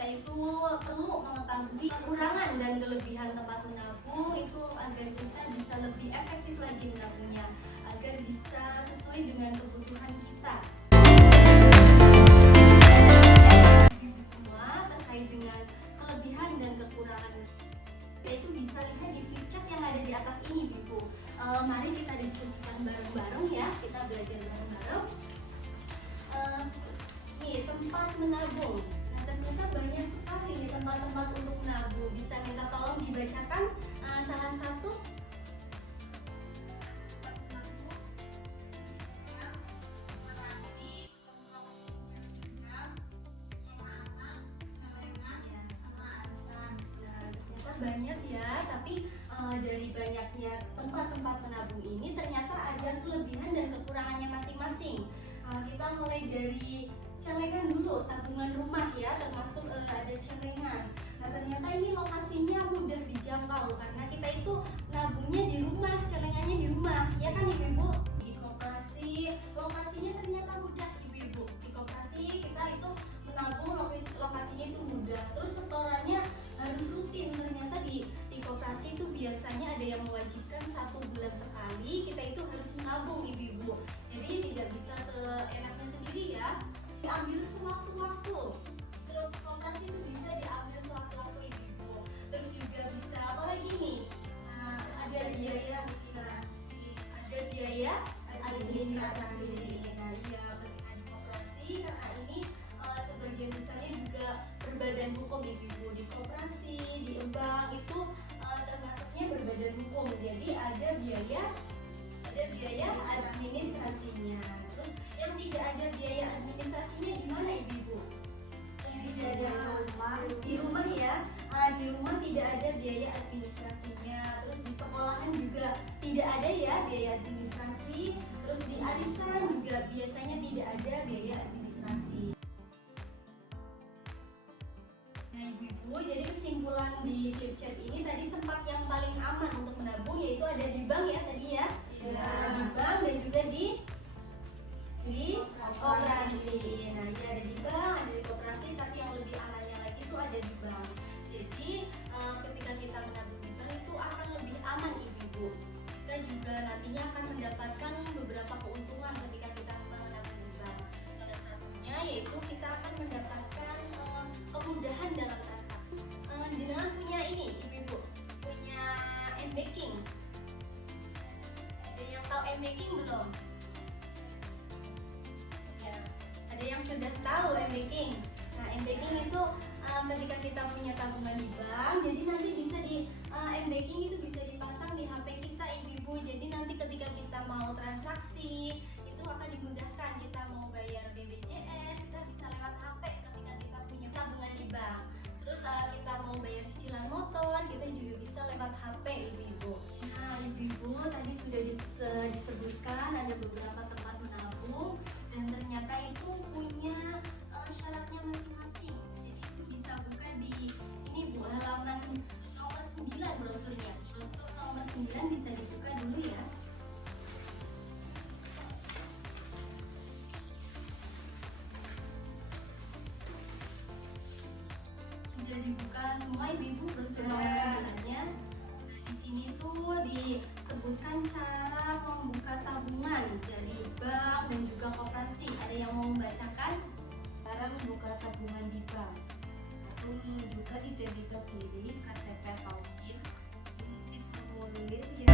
kita itu perlu mengetahui kekurangan dan kelebihan tempat menabung itu agar kita bisa lebih efektif lagi menabungnya, agar bisa sesuai dengan kebutuhan kita. Semua terkait dengan kelebihan dan kekurangan itu bisa lihat di flipchart yang ada di atas ini, Ibu. Mari kita diskusikan bareng-bareng ya, kita belajar bareng-bareng. Nih, tempat menabung. Nah, ternyata banyak sekali nih tempat-tempat untuk menabung. Bisa minta tolong dibacakan salah satu. Banyak ya, tapi dari banyaknya tempat-tempat menabung ini ternyata ada kelebihan dan kekurangannya masing-masing. Kita mulai dari celengan dulu, tabungan rumah ya, termasuk ada celengan. Nah, ternyata ini lokasinya mudah dijangkau karena kita itu nabungnya di rumah, celengannya di rumah, ya kan Ibu-ibu? Di koperasi, lokasinya ternyata mudah Ibu-ibu. Di koperasi kita itu menabung, lokasinya itu mudah. Terus setorannya harus rutin. Ternyata di koperasi itu biasanya ada yang mewajibkan 1 bulan sekali kita itu harus menabung Ibu-ibu. Jadi tidak bisa seenaknya sendiri ya, diambil sewaktu-waktu. Terus koperasi itu bisa diambil sewaktu-waktu Ibu-ibu. Terus juga bisa apa lagi nih? Ada biaya administrasi. Nah, iya benar di koperasi karena ini sebagian besarnya juga berbadan hukum Ibu-ibu. Di koperasi, di bank itu termasuknya berbadan hukum. Jadi ada biaya administrasinya. Terus yang tidak ada biaya administrasinya di mana Ibu-ibu? Yang tidak ada di rumah ya. Di rumah tidak ada biaya administrasinya. Terus di sekolahan juga tidak ada ya biaya administrasi. Terus di arisan juga biasanya tidak ada biaya administrasi. Nah Ibu-ibu, jadi kesimpulan di flipchart ini tadi tempat yang paling aman untuk menabung yaitu ada di bank ya tadi ya. Di bank dan juga di koperasi. Nah, ini ada di bank, ada di koperasi, tapi yang lebih amannya lagi itu ada di bank. Jadi ketika kita menabung di bank itu akan lebih aman Ibu-ibu. Kita juga nantinya akan mendapatkan beberapa keuntungan ketika kita menabung di bank. Salah satunya yaitu kita akan mendapatkan kemudahan dalam transaksi. Jenengan punya ini Ibu-ibu, punya m-banking. Ada yang tahu m-banking belum? Ya, ada yang sudah tahu m-banking. Nah, m-banking itu ketika kita punya tabungan di bank, jadi nanti bisa di m-banking itu bisa dipasang di HP kita Ibu-ibu. Jadi nanti ketika kita mau transaksi itu akan dimudahkan. Kita mau bayar BPJS, kita bisa lewat HP ketika kita punya tabungan di bank. Terus kita mau bayar cicilan motor, kita juga bisa lewat HP Ibu-ibu. Nah Ibu-ibu tadi sudah disebutkan ada beberapa tempat menabung dan ternyata itu punya syaratnya masing-masing. Jadi itu bisa buka di ini Bu, halaman nomor 9 brosurnya. Brosur nomor 9 bisa dibuka dulu ya. Sudah dibuka semua Ibu-ibu brosur nomor 9-nya. Di sini tuh disebutkan cara membuka tabungan dari bank dan juga koperasi. Ada yang mau membacakan? Cara membuka tabungan di bank. 1. Menunjukkan identitas diri, KTP atau SIM, mengisi formulir yang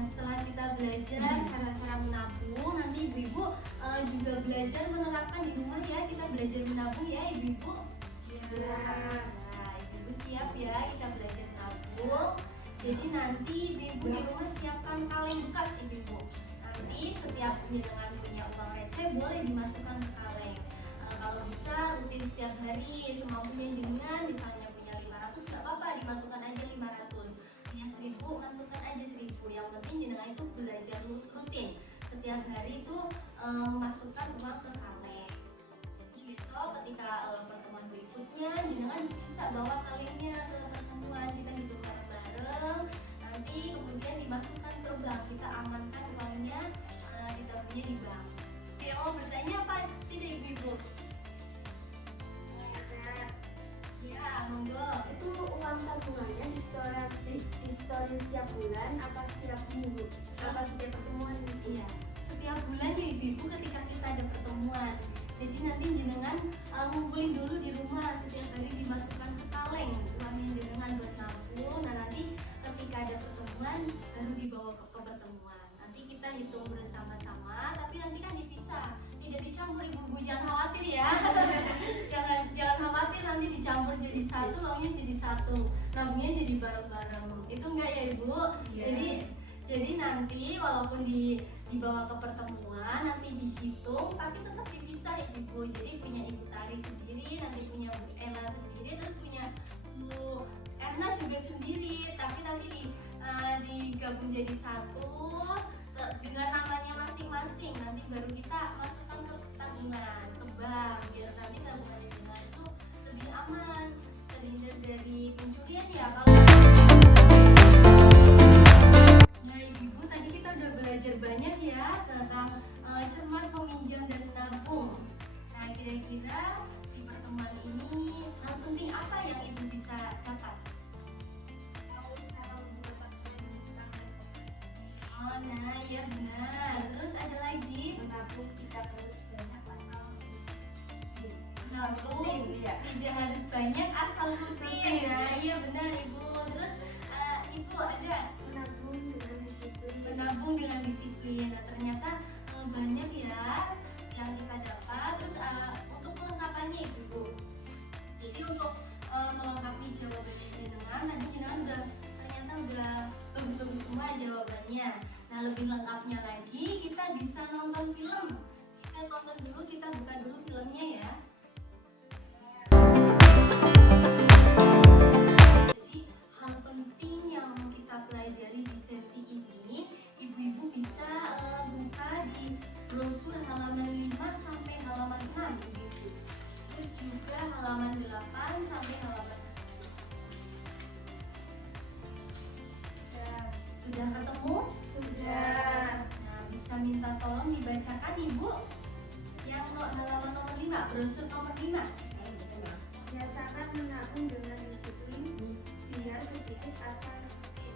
setelah kita belajar cara-cara menabung, nanti Ibu-ibu juga belajar menerapkan di rumah ya. Kita belajar menabung ya Ibu-ibu. Nah, Ibu-ibu siap ya, kita belajar menabung. Jadi nanti Ibu-ibu di rumah siapkan kaleng bekas Ibu-ibu. Nanti setiap jenengan punya uang receh boleh dimasukkan ke kaleng. Kalau bisa rutin setiap hari, semampunya jenengan. Misalnya punya 500 nggak apa-apa, dimasukkan aja 500. Punya 1000, masukkan aja 1000. Yang penting jenengan itu belajar rutin. Setiap hari itu memasukkan uang ke kaleng. Jadi besok ketika pertemuan berikutnya jenengan bisa bawa kalengnya ke pertemuan, kita hitung bareng-bareng. Nanti kemudian dimasukkan ke bank, kita amankan uangnya, kita punya di bank. Oke, mau bertanya apa tidak Ibu-ibu? setiap bulan apa setiap minggu? Apa setiap pertemuan? Iya, setiap bulan ya ibu-ibu ketika kita ada pertemuan. Jadi nanti jenengan ngumpulin dulu di rumah, setiap hari dimasukkan ke kaleng uangnya jenengan buat nabung. Nah nanti ketika ada pertemuan baru dibawa ke pertemuan. Nanti kita hitung bersama-sama, tapi nanti kan dipisah, tidak dicampur ibu-ibu, jangan khawatir ya. jangan khawatir nanti dicampur jadi satu, uangnya jadi satu, nabungnya jadi bareng-bareng. Itu enggak ya ibu? Iya. Jadi nanti walaupun dibawa ke pertemuan nanti dihitung tapi tetap dipisah ibu. Jadi punya ibu Tari sendiri, nanti punya Bu Ella sendiri, terus punya Bu Erna juga sendiri. Tapi nanti digabung jadi satu dengan namanya masing-masing. Nanti baru kita masukkan ke tabungan, ke bank, biar nanti tabungan jenengan itu lebih aman, terhindar dari pencurian ya. Nah ibu tadi kita udah belajar banyak ya tentang cermat meminjam dan menabung. Nah kira-kira di pertemuan ini hal penting apa yang ibu bisa dapat? Oh nah iya benar. Terus ada lagi Menabung tidak harus banyak asal menabung ya. tidak harus banyak asal rutin. Nah iya benar ibu. Terus ibu ada Menabung dengan disiplin. menabung dengan disiplin. Nah, ternyata banyak ya yang kita dapat. Terus untuk kelengkapannya ibu, jadi untuk melengkapi jawabannya jenengan tadi jenengan ternyata udah bagus-bagus semua jawabannya. Nah lebih lengkapnya lagi kita bisa nonton film. Kita tonton dulu, kita buka dulu filmnya ya. Jadi hal penting yang kita pelajari di sesi ini, ibu-ibu bisa buka di brosur halaman 5 sampai halaman 6 ibu-ibu. Terus juga halaman 8 sampai halaman 10. Sudah ketemu? Sudah. Nah, bisa minta tolong dibacakan ibu yang halaman nomor 5, brosur nomor 5. Biasakan menabung dengan disiplin, biar sedikit asal rutin.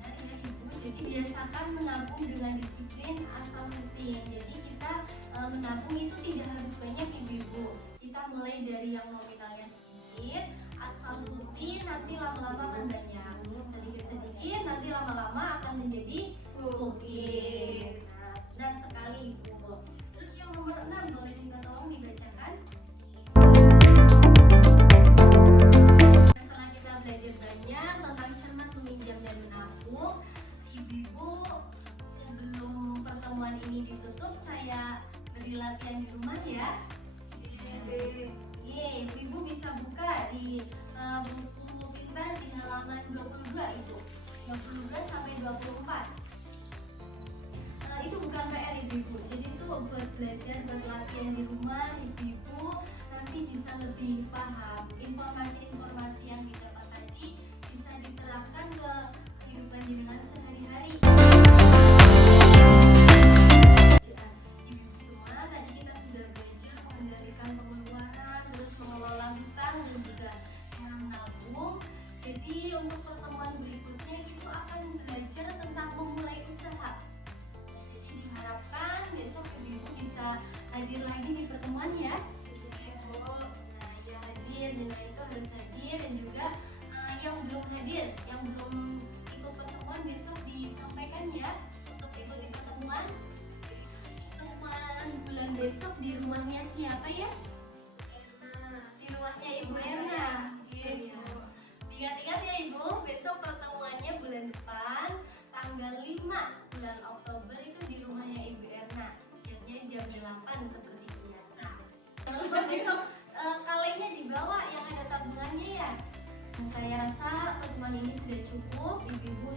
Nah, ya ibu, jadi biasakan menabung dengan disiplin asal rutin. Jadi kita menabung itu tidak harus banyak ibu-ibu. Kita mulai dari yang nominalnya sedikit, asal rutin, nanti lama-lama akan banyak. Sedikit-sedikit, nanti lama-lama akan menjadi bukit. Nah, benar sekali ibu. Terus yang nomor 6 boleh minta tolong dibacakan. Setelah kita belajar banyak tentang cermat meminjam dan menabung, ibu-ibu sebelum pertemuan ini ditutup saya beri latihan di rumah ya. Ibu-ibu bisa buka di buku pintar di halaman 22 itu 22 sampai 24. Itu bukan PR ibu-ibu, jadi itu buat belajar, buat latihan di rumah. Ibu-ibu nanti bisa lebih paham informasi-informasi yang didapat tadi bisa diterapkan ke kehidupan jenengan sehari-hari. Ibu-ibu semua tadi kita sudah belajar mengendalikan pengeluaran, terus mengelola hutang dan juga cara menabung. Jadi untuk pertemuan berikutnya kita akan belajar tentang memulai usaha. Jadi diharapkan besok ibu bisa hadir lagi di pertemuan ya. Nah ya hadir, jenengan itu harus hadir, dan juga yang belum hadir, yang belum ikut pertemuan besok disampaikan ya untuk ikuti pertemuan bulan besok di rumahnya siapa ya? Di rumahnya Ibu Erna. Ingat-ingat ya ibu, besok pertemuannya bulan depan tanggal 5 bulan Oktober itu di rumahnya Ibu Erna. Jamnya jam 8 seperti biasa. Jangan lupa besok kalengnya dibawa yang ada tabungannya ya. Saya rasa pertemuan ini sudah cukup. Ibu-ibu